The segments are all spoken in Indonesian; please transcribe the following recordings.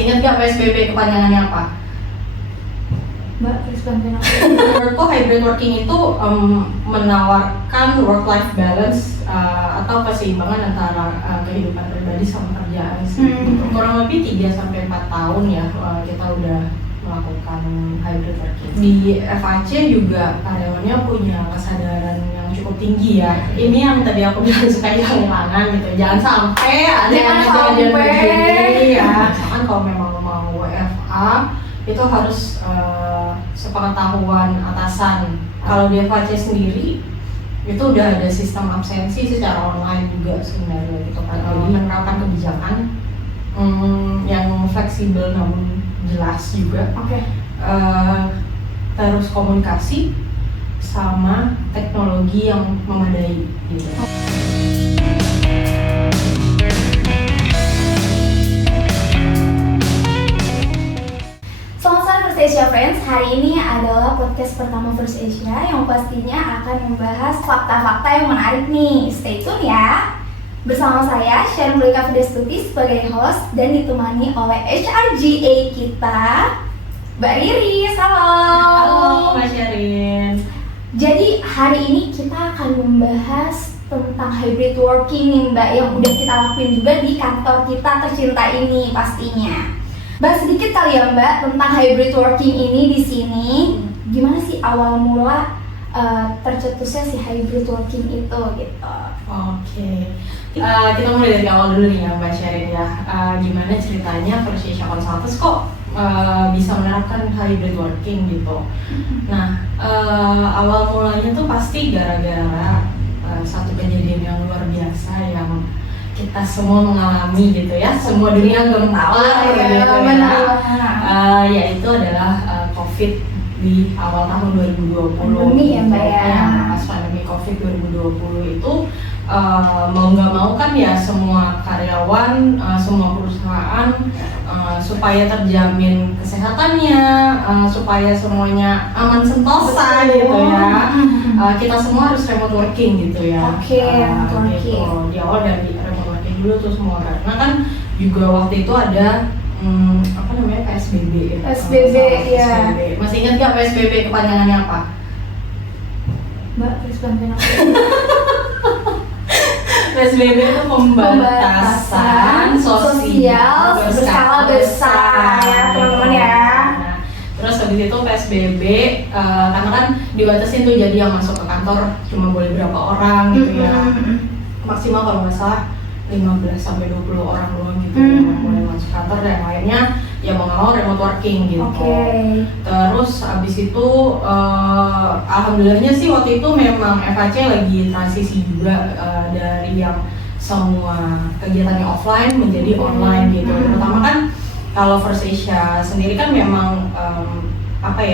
Masih ingat nggak PSBB kepanjangannya apa? Mbak, terus bantuin aku. Menurutku hybrid working itu menawarkan work-life balance atau keseimbangan antara kehidupan pribadi sama kerjaan sih. Kurang lebih 3-4 tahun ya kita udah melakukan hybrid working. Di FAC juga karyawannya punya kesadaran yang cukup tinggi ya. Ini yang tadi aku bilang suka hilang-hilangan gitu. Jangan sampai ada yang kejadian begini ya. Misalkan kalau memang mau WFA itu harus sepengetahuan atasan. Kalau di FAC sendiri itu udah ada sistem absensi secara online juga sebenarnya gitu kan. Menerapkan kebijakan yang fleksibel namun jelas juga. Terus komunikasi sama teknologi yang memadai gitu. First Asia Friends, hari ini adalah podcast pertama First Asia yang pastinya akan membahas fakta-fakta yang menarik nih. Stay tune ya. Bersama saya, Sharon Mulika Fidestuti sebagai host dan ditemani oleh HRGA kita, Mbak Riris. Halo. Halo Mbak Sharon. Jadi hari ini kita akan membahas tentang hybrid working nih Mbak, yang udah kita lakuin juga di kantor kita tercinta ini pastinya. Bahas sedikit kali ya Mbak tentang hybrid working ini di sini. Gimana sih awal mula tercetusnya si hybrid working itu gitu? Oke. Kita mulai dari awal dulu nih ya Mbak Sharon ya. Gimana ceritanya First Asia Consultants kok bisa menerapkan hybrid working gitu? Nah, awal mulanya tuh pasti gara-gara satu kejadian yang luar biasa yang kita semua mengalami gitu ya, semua dunia gempar gitu ya. Yaitu adalah COVID di awal tahun 2020. Pandemi ya Mbak ya. Pas pandemi COVID 2020 itu mau nggak mau kan ya semua karyawan, semua perusahaan supaya terjamin kesehatannya, supaya semuanya aman sentosa gitu ya. Kita semua harus remote working gitu ya. Remote working. Gitu. Di awal dari remote working dulu tuh semua karena kan juga waktu itu ada apa namanya PSBB ya. PSBB ya. Masih ingat nggak PSBB kepanjangannya apa? Mbak, terus bantuin aku. PSBB itu pembatasan sosial berskala besar ya teman-teman ya. Nah, terus habis itu PSBB karena kan dibatasin tuh, jadi yang masuk ke kantor cuma boleh berapa orang gitu ya. Maksimal kalau nggak salah 15-20 orang doang gitu yang boleh masuk kantor, dan lainnya ya mau nggak mau remote working gitu. Terus abis itu alhamdulillahnya sih waktu itu memang FAC lagi transisi juga dari yang semua kegiatannya offline menjadi online gitu. Terutama kan kalau First Asia sendiri kan memang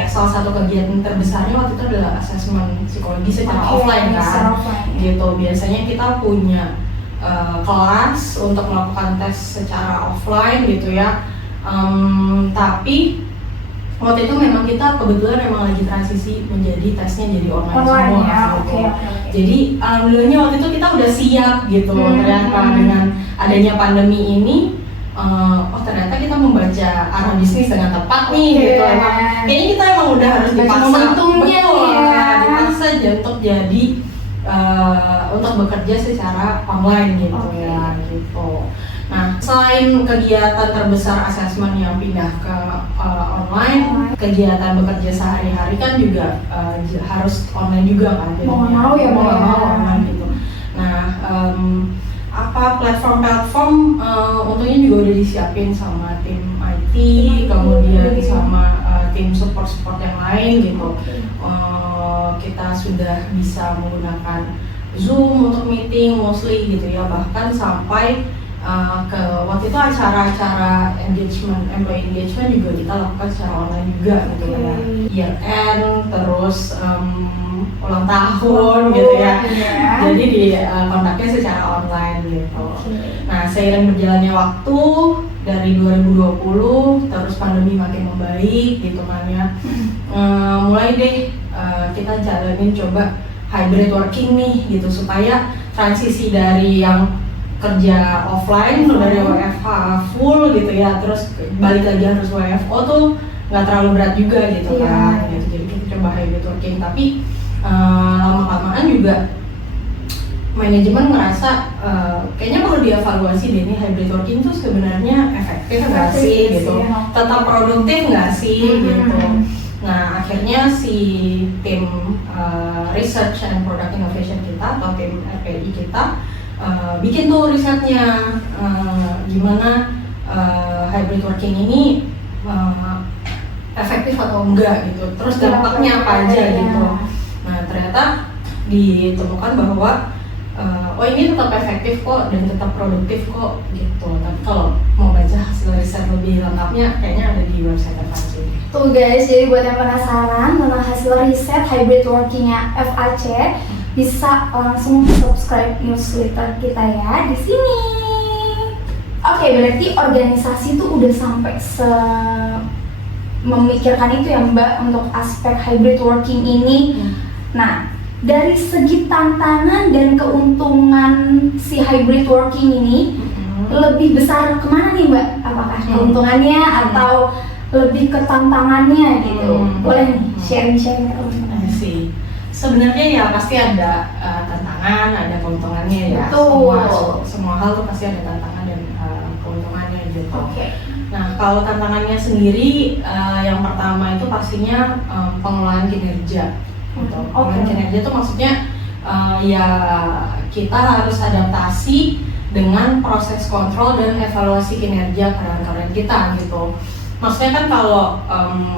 salah satu kegiatan terbesarnya waktu itu adalah asesmen psikologi secara offline kan. Gitu. Biasanya kita punya kelas untuk melakukan tes secara offline gitu ya. Tapi waktu itu memang kita kebetulan memang lagi transisi menjadi tesnya jadi online semua ya. gitu. Jadi alhamdulillahnya waktu itu kita udah siap gitu ternyata dengan adanya pandemi ini. Ternyata kita membaca arah bisnis dengan tepat nih gitu. Kayaknya kita emang udah harus dipaksa momentumnya dipaksa untuk jadi untuk bekerja secara online gitu ya gitu. Nah, selain kegiatan terbesar asesmen yang pindah ke online, kegiatan bekerja sehari-hari kan juga harus online juga kan. Mau nggak mau online gitu. Nah, platform untungnya juga udah disiapin sama tim IT, kemudian sama tim support yang lain gitu. Kita sudah bisa menggunakan Zoom untuk meeting mostly gitu ya, bahkan sampai ke waktu itu acara-acara employee engagement juga kita lakukan secara online juga gitu ya. Year end, terus ulang tahun gitu ya. Jadi di kontaknya secara online gitu. Nah, seiring berjalannya waktu dari 2020 terus pandemi makin membaik gitu kan ya. Mulai deh kita jalanin coba hybrid working nih gitu, supaya transisi dari yang kerja offline dari WFH full gitu ya, terus balik lagi harus WFO tuh nggak terlalu berat juga gitu kan. Gitu. Jadi kita coba hybrid working, tapi lama-lamaan juga manajemen ngerasa kayaknya perlu dievaluasi deh, ini hybrid working tuh sebenarnya efektif nggak sih gitu, tetap produktif nggak sih gitu. Nah akhirnya si tim research and product innovation kita atau tim RPI kita bikin tuh risetnya gimana hybrid working ini efektif atau enggak gitu, terus dampaknya apa aja gitu. Nah ternyata ditemukan bahwa oh ini tetap efektif kok dan tetap produktif kok gitu. Tapi kalau mau baca hasil riset lebih lengkapnya kayaknya ada di website FAC. Tuh guys, jadi buat yang penasaran tentang hasil riset hybrid workingnya FAC, bisa langsung subscribe newsletter kita ya di sini. Oke, berarti organisasi tuh udah sampai memikirkan itu ya Mbak untuk aspek hybrid working ini. Nah, dari segi tantangan dan keuntungan si hybrid working ini lebih besar kemana nih Mbak? Apakah keuntungannya atau lebih ke tantangannya gitu? Boleh nih sharing-sharing keuntungannya sih. Sebenarnya ya pasti ada tantangan, ada keuntungannya ya. Betul. Semua hal tuh pasti ada tantangan dan keuntungannya gitu. Oke. Nah kalau tantangannya sendiri, yang pertama itu pastinya pengelolaan kinerja. Gitu. Pengelolaan kinerja itu maksudnya ya kita harus adaptasi dengan proses kontrol dan evaluasi kinerja karyawan-karyawan kita gitu. Maksudnya kan kalau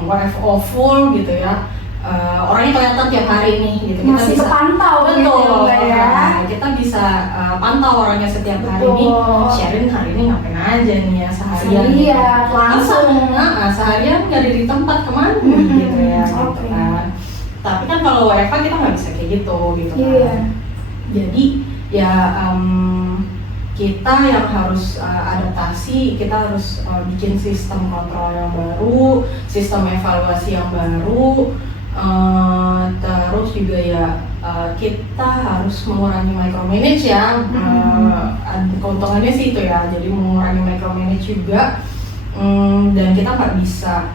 WFO full gitu ya, orangnya kelihatan tiap hari nih gitu. Kita masih bisa kepantau betul gitu ya. Kita bisa pantau orangnya setiap hari ini, Sherin hari ini ngapain aja nih ya seharian. Iya, langsung. Seharian nggak ada di tempat kemana gitu ya. Gitu kan. Tapi kan kalau WFH kita nggak bisa kayak gitu kan. Jadi ya kita yang harus adaptasi, kita harus bikin sistem kontrol yang baru, sistem evaluasi yang baru, terus juga ya kita harus mengurangi micromanage ya. Keuntungannya sih itu ya, jadi mengurangi micromanage juga, dan kita nggak bisa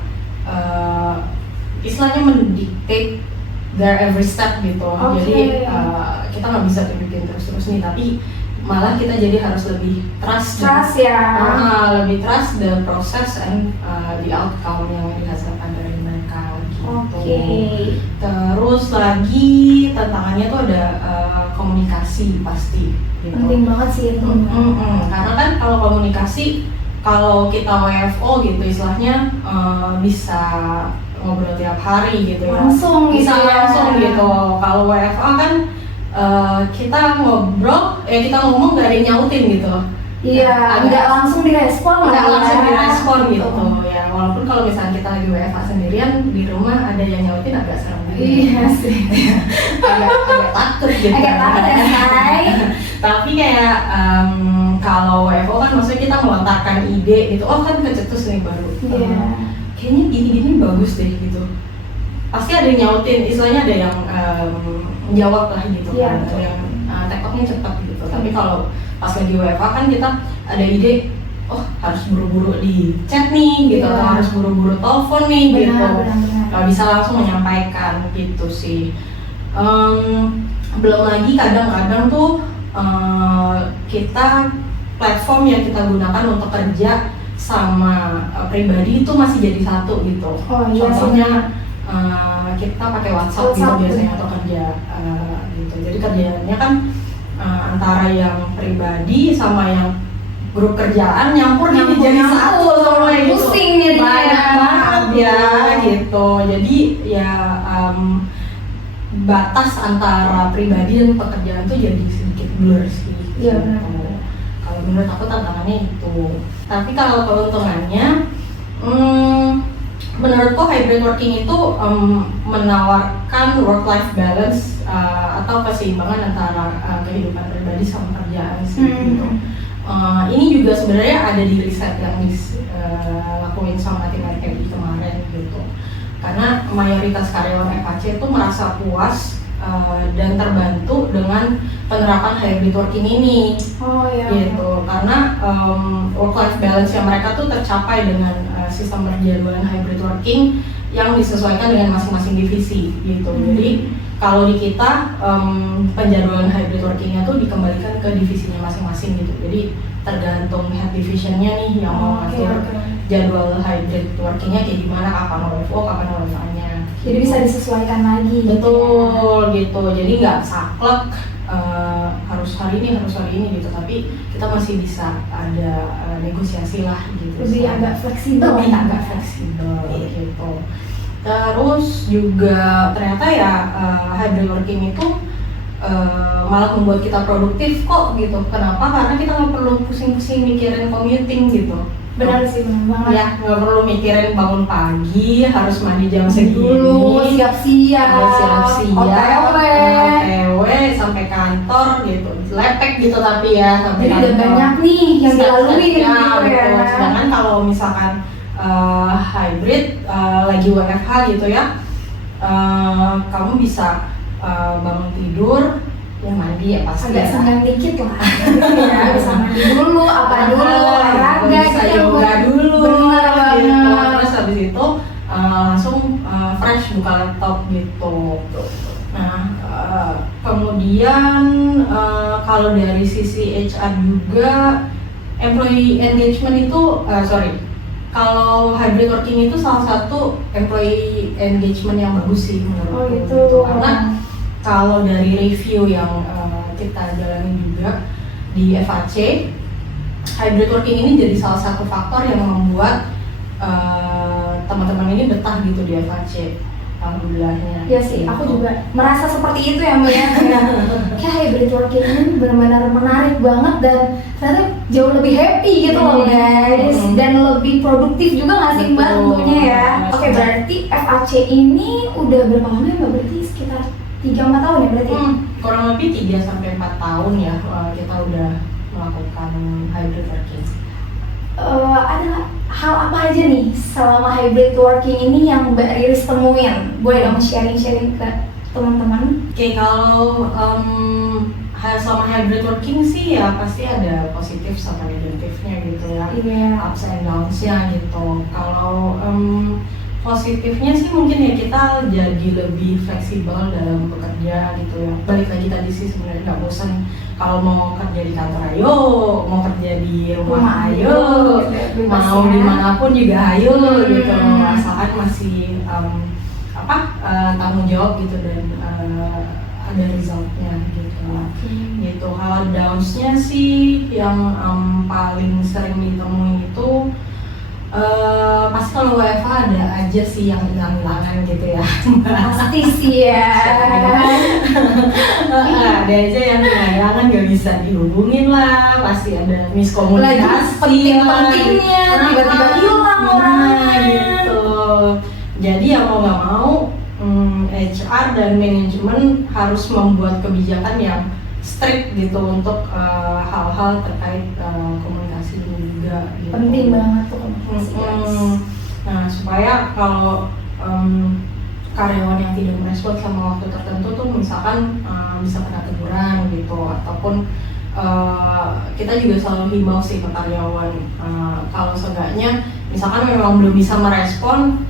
istilahnya mendikte their every step gitu. Jadi kita nggak bisa tunjukin terus-terus nih, tapi malah kita jadi harus lebih trust ya. Lebih trust the process and the outcome yang dihasilkan dari mereka gitu. Terus lagi tantangannya tuh ada komunikasi pasti gitu. Penting banget sih itu. Karena kan kalau komunikasi, kalau kita WFO gitu istilahnya bisa ngobrol tiap hari gitu ya. Langsung bisa gitu ya. Langsung gitu. Kalau WFA kan kita ngobrol, kita ngomong gak ada yang nyautin gitu. Iya, nggak langsung direspon nggak lah. langsung direspon gitu. Ya walaupun kalau misalnya kita lagi WFA sendirian di rumah ada yang nyautin agak serem. Iya sih. agak takut gitu. Agak takut ya, Say. Tapi kayak kalau WFO kan maksudnya kita melontarkan ide gitu. Oh kan kecetus nih baru. Kayaknya gini-gini bagus deh gitu. Pasti ada yang nyautin, istilahnya ada yang menjawab lah gitu kan, ada yang tekoknya cepat gitu. Tapi kalau pas lagi WFA kan kita ada ide, oh harus buru-buru di chat nih gitu, atau harus buru-buru telepon nih gitu. Gak bisa langsung menyampaikan gitu sih. Belum lagi kadang-kadang tuh kita platform yang kita gunakan untuk kerja sama pribadi itu masih jadi satu gitu. Contohnya kita pakai WhatsApp gitu biasanya atau kerja gitu. Jadi kerjanya kan antara yang pribadi sama yang grup kerjaan nyampur jadi satu semua gitu. Pusing nih banyak banget ya gitu. Jadi ya batas antara pribadi dan pekerjaan tuh jadi sedikit blur sih. Iya gitu. Kalau menurut aku tantangannya itu. Tapi kalau keuntungannya, menurutku hybrid working itu menawarkan work-life balance atau keseimbangan antara kehidupan pribadi sama kerjaan sih gitu. Ini juga sebenarnya ada di riset yang dilakuin sama tim RPI kemarin gitu. Karena mayoritas karyawan FAC itu merasa puas dan terbantu dengan penerapan hybrid working ini. Oh iya. Gitu, karena work-life balance yang mereka tuh tercapai dengan sistem penjadwalan hybrid working yang disesuaikan dengan masing-masing divisi gitu. Jadi kalau di kita penjadwalan hybrid workingnya tuh dikembalikan ke divisinya masing-masing gitu. Jadi tergantung head divisionnya nih yang mau ngatur jadwal hybrid workingnya kayak gimana, kapan WFO, kapan WFA-nya. Jadi bisa disesuaikan lagi. Betul gitu. Jadi nggak saklek harus hari ini gitu, tapi kita masih bisa ada negosiasi lah gitu. Lebih agak fleksibel. Lebih agak fleksibel gitu. Terus juga ternyata ya hybrid working itu malah membuat kita produktif kok gitu. Kenapa? Karena kita nggak perlu pusing-pusing mikirin commuting gitu. Benar sih, benar banget. Ya, nggak perlu mikirin bangun pagi, harus mandi jam segini, dulu siap-siap, harus siap-siap, OTW sampai kantor gitu, lepek gitu tapi ya sampai jadi kantor. udah banyak nih yang dilalui gitu ya. Sedangkan kalau misalkan hybrid lagi WFH gitu ya, kamu bisa bangun tidur, ya mandi ya pasti agak ya. senggang dikit lah ya, bisa mandi dulu, apa dulu, olahraga bisa gitu, yoga dulu bener gitu. banget. Terus habis itu langsung fresh buka laptop gitu. Nah kemudian kalau dari sisi HR juga employee engagement itu kalau hybrid working itu salah satu employee engagement yang bagus sih menurutku. Oh gitu. Karena kalau dari review yang kita jalani juga di FAC, hybrid working ini jadi salah satu faktor yang membuat teman-teman ini betah gitu di FAC. Alhamdulillahnya. Ya sih, aku juga merasa seperti itu ya Mbak ya. Kayak hybrid working ini benar-benar menarik banget dan ternyata jauh lebih happy gitu loh guys, dan lebih produktif juga nggak sih Mbak tentunya ya. Oke, berarti FAC ini udah berapa lama ya Mbak? Berarti sekitar 3-4 tahun ya berarti? Kurang lebih 3-4 tahun ya kita udah melakukan hybrid working. Ada hal apa aja nih selama hybrid working ini yang Mbak Riris temuin? Boleh dong sharing-sharing ke teman-teman? Oke, kalau selama hybrid working sih ya pasti ada positif sama negatifnya gitu ya. Ups and downs-nya gitu. Kalau positifnya sih mungkin ya kita jadi lebih fleksibel dalam bekerja gitu ya. Balik lagi tadi sih sebenarnya nggak bosan kalau mau kerja di kantor ayo, mau kerja di rumah ayo, mau dimanapun juga ayo gitu. Asalkan masih tanggung jawab gitu dan ada resultnya gitu. Gitu. Kalau downs-nya sih yang paling sering ditemui itu pasti kalau WFH ada aja sih yang hilang-hilangan gitu ya. Pasti sih ya. Ada aja yang hilang-hilangan gak bisa dihubungin lah, pasti ada miskomunikasi. Lagi penting-pentingnya tiba-tiba hilang orangnya gitu. Jadi ya mau nggak mau HR dan manajemen harus membuat kebijakan yang strict gitu untuk hal-hal terkait komunikasi juga gitu. Penting banget tuh komunikasi. Nah supaya kalau karyawan yang tidak merespon sama waktu tertentu tuh misalkan bisa kena teguran gitu, ataupun kita juga selalu himbau sih ke karyawan kalau seenggaknya misalkan memang belum bisa merespon,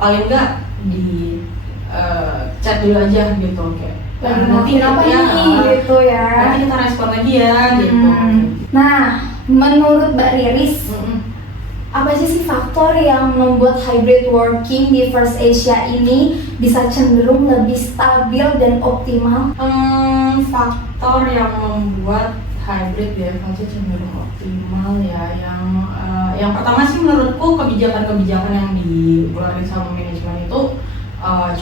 paling enggak di chat dulu aja gitu kayak nanti apa gitu ya. Nanti kita respon lagi ya gitu. Nah, menurut Mbak Riris, apa sih faktor yang membuat hybrid working di First Asia ini bisa cenderung lebih stabil dan optimal? Faktor yang membuat hybrid di FAC cenderung optimal ya, yang pertama sih menurutku kebijakan-kebijakan yang dikeluarkan sama manajemen itu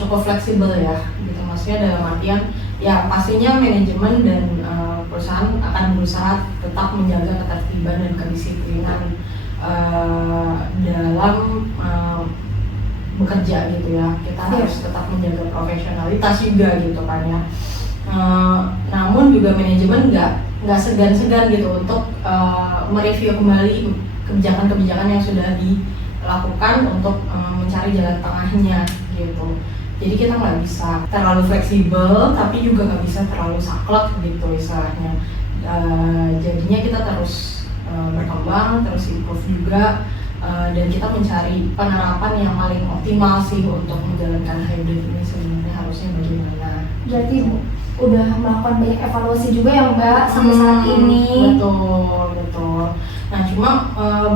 cukup fleksibel ya gitu. Maksudnya dalam artian ya pastinya manajemen dan perusahaan akan berusaha tetap menjaga ketertiban dan kedisiplinan dalam bekerja gitu ya. Kita harus tetap menjaga profesionalitas juga gitu kan ya. Namun juga manajemen nggak segan-segan gitu untuk mereview kembali kebijakan-kebijakan yang sudah dilakukan untuk mencari jalan tengahnya gitu. Jadi kita nggak bisa terlalu fleksibel, tapi juga nggak bisa terlalu saklek gitu istilahnya. Jadinya kita terus berkembang, terus improve juga, dan kita mencari penerapan yang paling optimal sih untuk menjalankan hybrid ini sebenarnya harusnya bagaimana. Berarti udah melakukan banyak evaluasi juga ya Mbak sampai saat ini. Betul. Nah cuma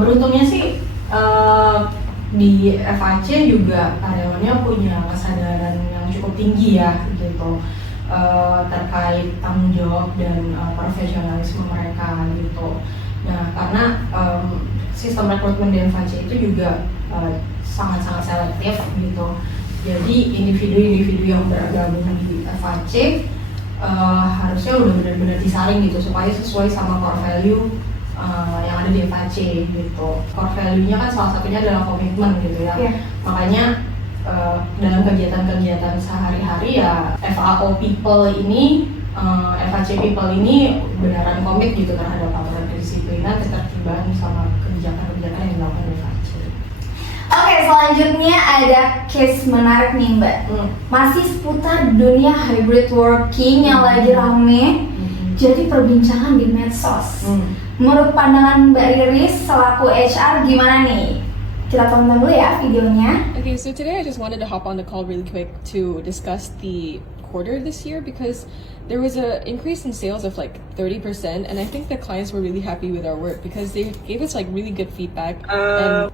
beruntungnya sih di FAC juga karyawannya punya kesadaran yang cukup tinggi ya gitu, terkait tanggung jawab dan profesionalisme mereka gitu. Nah karena sistem rekrutmen di FAC itu juga sangat-sangat selektif gitu. Jadi individu-individu yang bergabung di FAC harusnya udah benar-benar disaring gitu supaya sesuai sama core value yang ada di FAC gitu. Core value-nya kan salah satunya adalah komitmen gitu ya. Makanya dalam kegiatan-kegiatan sehari-hari ya FAO people ini, FAC people ini beneran komit gitu terhadap aturan kedisiplinan, ketertiban sama kebijakan-kebijakan yang dilakukan di FAC. Oke, selanjutnya ada case menarik nih Mbak. Masih seputar dunia hybrid working yang lagi rame. Jadi perbincangan di medsos. Menurut pandangan Mbak Riris selaku HR gimana nih? Kita tonton dulu ya videonya. Okay, so today I just wanted to hop on the call really quick to discuss the quarter this year because there was an increase in sales of like 30%, and I think the clients were really happy with our work because they gave us like really good feedback. And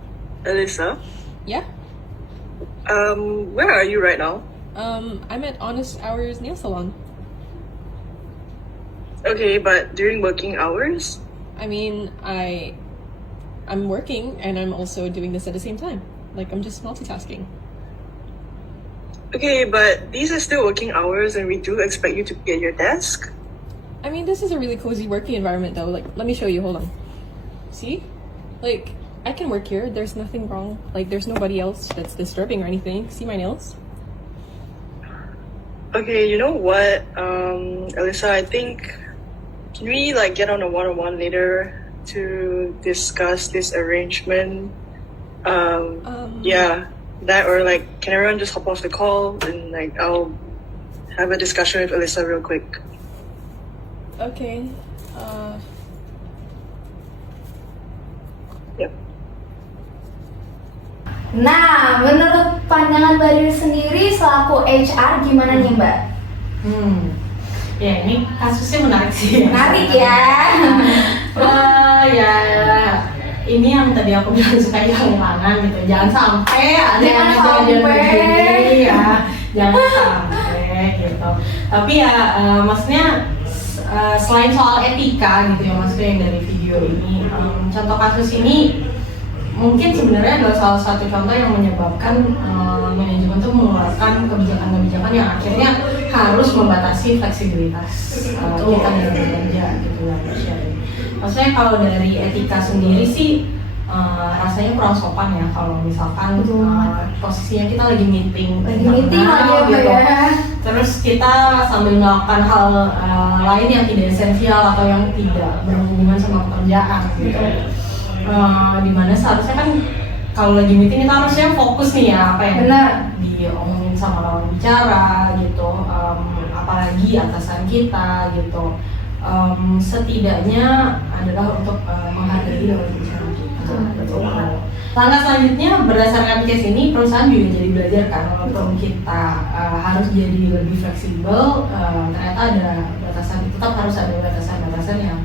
Alyssa, yeah, where are you right now? I'm at Honest Hours Nail Salon. Okay, but during working hours? I mean, I'm working and I'm also doing this at the same time. Like I'm just multitasking. Okay, but these are still working hours and we do expect you to be at your desk. I mean, this is a really cozy working environment though. Like, let me show you, hold on. See? Like, I can work here, there's nothing wrong. Like, there's nobody else that's disturbing or anything. See my nails? Okay, you know what, Alyssa, I think, can we like get on a one-on-one later to discuss this arrangement? Yeah, that or like, can everyone just hop off the call and like I'll have a discussion with Alyssa real quick. Okay. Yep. Nah, menurut pandangan Mbak Riris sendiri selaku HR gimana nih Mbak? Ya ini kasusnya menarik sih. Menarik ya. Ya ini yang tadi aku bilang suka hilang-hilangan gitu. Jangan sampai ada yang kejadian begini ya. Jangan sampai gitu. Tapi ya maksudnya selain soal etika gitu ya, maksudnya yang dari video ini, contoh kasus ini mungkin sebenarnya adalah salah satu contoh yang menyebabkan manajemen itu mengeluarkan kebijakan-kebijakan yang akhirnya harus membatasi fleksibilitas kita dalam bekerja gitu ya. Maksudnya kalau dari etika sendiri sih rasanya kurang sopan ya kalau misalkan posisinya kita lagi meeting lagi gitu. ya. Terus kita sambil melakukan hal lain yang tidak esensial atau yang tidak berhubungan sama pekerjaan gitu. Dimana seharusnya kan kalau lagi meeting kita harusnya fokus nih ya apa yang diomongin sama lawan bicara gitu, apalagi atasan kita gitu. Setidaknya adalah untuk menghargai lawan bicara kita. Langkah selanjutnya berdasarkan case ini perusahaan juga jadi belajar kan untuk kita harus jadi lebih fleksibel. Ternyata ada batasan, tetap harus ada batasan-batasan yang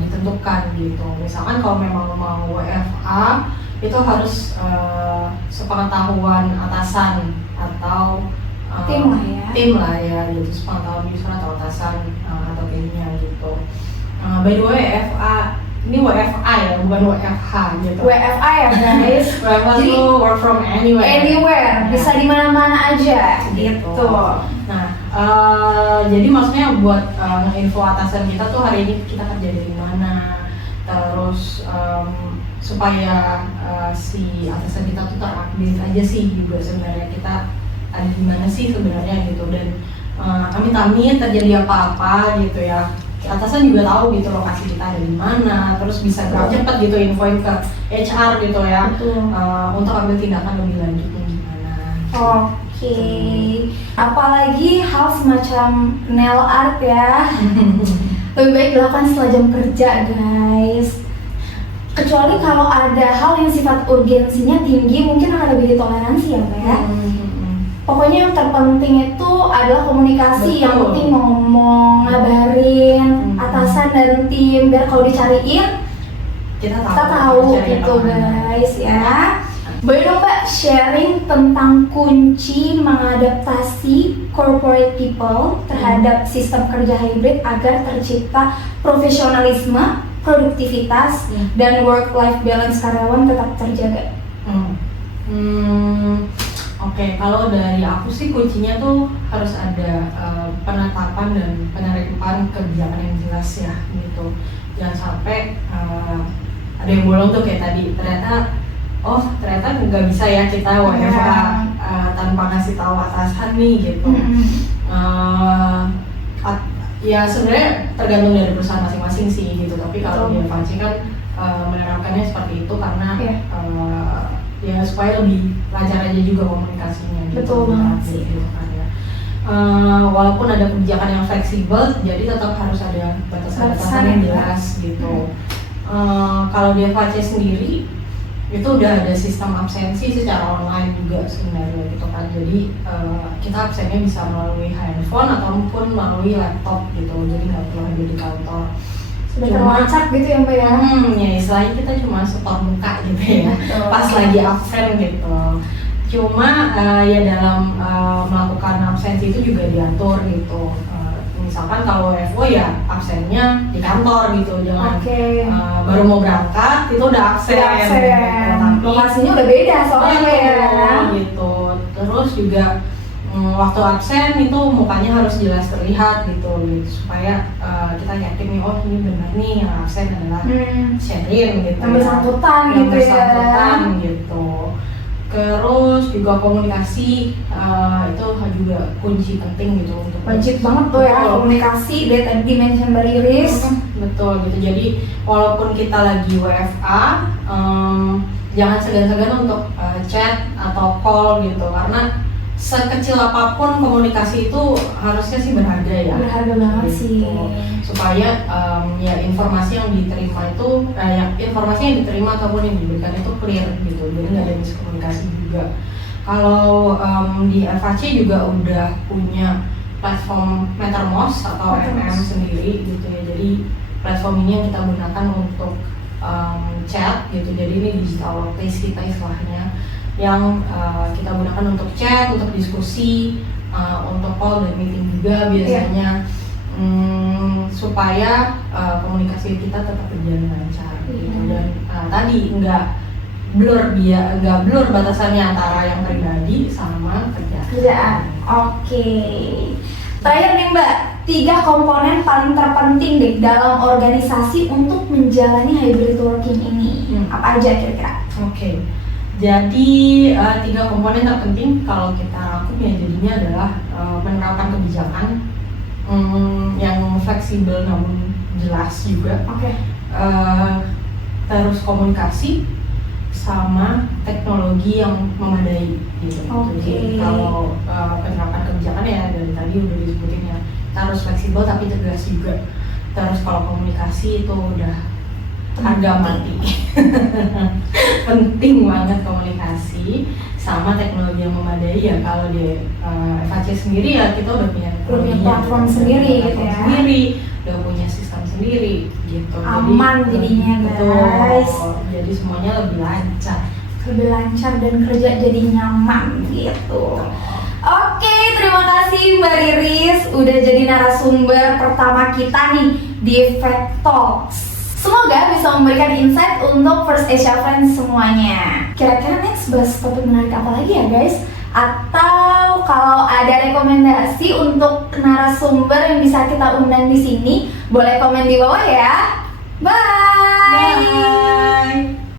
ditentukan gitu. Misalkan kalau memang mau WFA itu harus sepengetahuan atasan atau tim lah ya gitu, sepengetahuan user atau atasan atau timnya gitu. By the way WFA ini WFA ya, bukan WFH gitu. WFA ya guys. WFH itu work from anywhere. Bisa di mana-mana aja gitu. Nah, jadi maksudnya buat info atasan kita tuh hari ini kita kerja dari mana, terus supaya si atasan kita tuh terupdate aja sih juga sebenarnya kita ada di mana sih sebenarnya gitu, dan amit-amit terjadi apa-apa gitu ya. Atasan juga tahu gitu lokasi kita ada di mana, terus bisa gerak cepat gitu infoin ke HR gitu ya, untuk ambil tindakan lebih lanjutnya gimana Oke. Apalagi hal semacam nail art ya. Lebih baik dilakukan setelah jam kerja, guys. Kecuali kalau ada hal yang sifat urgensinya tinggi, mungkin akan lebih ditoleransi ya, Mbak ya. Pokoknya yang terpenting itu adalah komunikasi. Betul. Yang penting ngomong, ngabarin atasan dan tim, biar kalau dicariin Kita kita tahu cari gitu apa. guys ya. Boleh dong Mbak sharing tentang kunci mengadaptasi corporate people terhadap sistem kerja hybrid agar tercipta profesionalisme, produktivitas, dan work-life balance karyawan tetap terjaga. Oke, kalau dari aku sih kuncinya tuh harus ada penetapan dan penerapan kebijakan yang jelas ya gitu. Jangan sampai ada yang bolong tuh kayak tadi, ternyata nggak bisa ya kita WFA tanpa ngasih tahu atasan nih gitu. Ya sebenarnya tergantung dari perusahaan masing-masing sih gitu, tapi kalau di FAC kan menerapkannya seperti itu karena ya supaya lebih lancar aja juga komunikasinya gitu. Betul banget sih. Gitu kan ya. Walaupun ada kebijakan yang fleksibel, jadi tetap harus ada batasan-batasan yang jelas gitu. Kalau di FAC sendiri itu udah ada sistem absensi secara online juga sebenarnya gitu kan, jadi kita absennya bisa melalui handphone ataupun melalui laptop gitu, jadi nggak perlu ada di kantor. Sudah terlacak gitu ya Mbak ya. Ya istilahnya kita cuma setor muka gitu ya, pas lagi absen gitu. Cuma ya dalam melakukan absensi itu juga diatur gitu. Misalkan kalau FO ya absennya di kantor gitu, jangan baru mau berangkat itu udah absen. Tapi lokasinya udah beda soalnya ya. Gitu. Terus juga waktu absen itu mukanya harus jelas terlihat gitu supaya kita yakin nih, oh ini benar nih yang absen adalah Sherin gitu. Yang bersangkutan gitu ya. Gitu. Terus juga komunikasi itu juga kunci penting gitu untuk wajib banget tuh ya komunikasi dari tadi dimention Mbak Riris. Betul gitu, jadi walaupun kita lagi WFA jangan segan-segan untuk chat atau call gitu, karena sekecil apapun komunikasi itu harusnya sih berharga ya. Berharga banget gitu. sih. Supaya ya informasi yang diterima itu, informasi yang diterima ataupun yang diberikan itu clear gitu, jadi nggak ada miskomunikasi juga. Kalau di FAC juga udah punya platform Mattermost atau MM sendiri gitu ya, jadi platform ini yang kita gunakan untuk chat gitu, jadi ini digital workplace kita istilahnya, yang kita gunakan untuk chat, untuk diskusi, untuk call dan meeting juga biasanya, supaya komunikasi kita tetap berjalan lancar gitu. Dan tadi nggak blur batasannya antara yang pribadi sama kerjaan. Oke. Terakhir nih Mbak, 3 komponen paling terpenting deh dalam organisasi untuk menjalani hybrid working ini. Apa aja kira-kira? Oke. Jadi 3 komponen terpenting kalau kita rangkum ya jadinya adalah menerapkan kebijakan yang fleksibel namun jelas juga. Terus komunikasi sama teknologi yang memadai gitu. Jadi kalau penerapan kebijakan ya dari tadi udah disebutin ya, kita harus fleksibel tapi tegas juga. Terus kalau komunikasi itu udah harga mati. Penting banget komunikasi sama teknologi yang memadai ya. Kalau di FAC sendiri ya kita udah punya platform sendiri gitu ya. Udah punya sistem sendiri gitu. Aman jadinya guys. Jadi semuanya lebih lancar. Lebih lancar dan kerja jadi nyaman gitu. Oke, terima kasih Mbak Riris udah jadi narasumber pertama kita nih di Fact Talks. Semoga bisa memberikan insight untuk First Asia Friends semuanya. Kira-kira next bahas topik menarik apa lagi ya guys? Atau kalau ada rekomendasi untuk narasumber yang bisa kita undang di sini, boleh komen di bawah ya. Bye.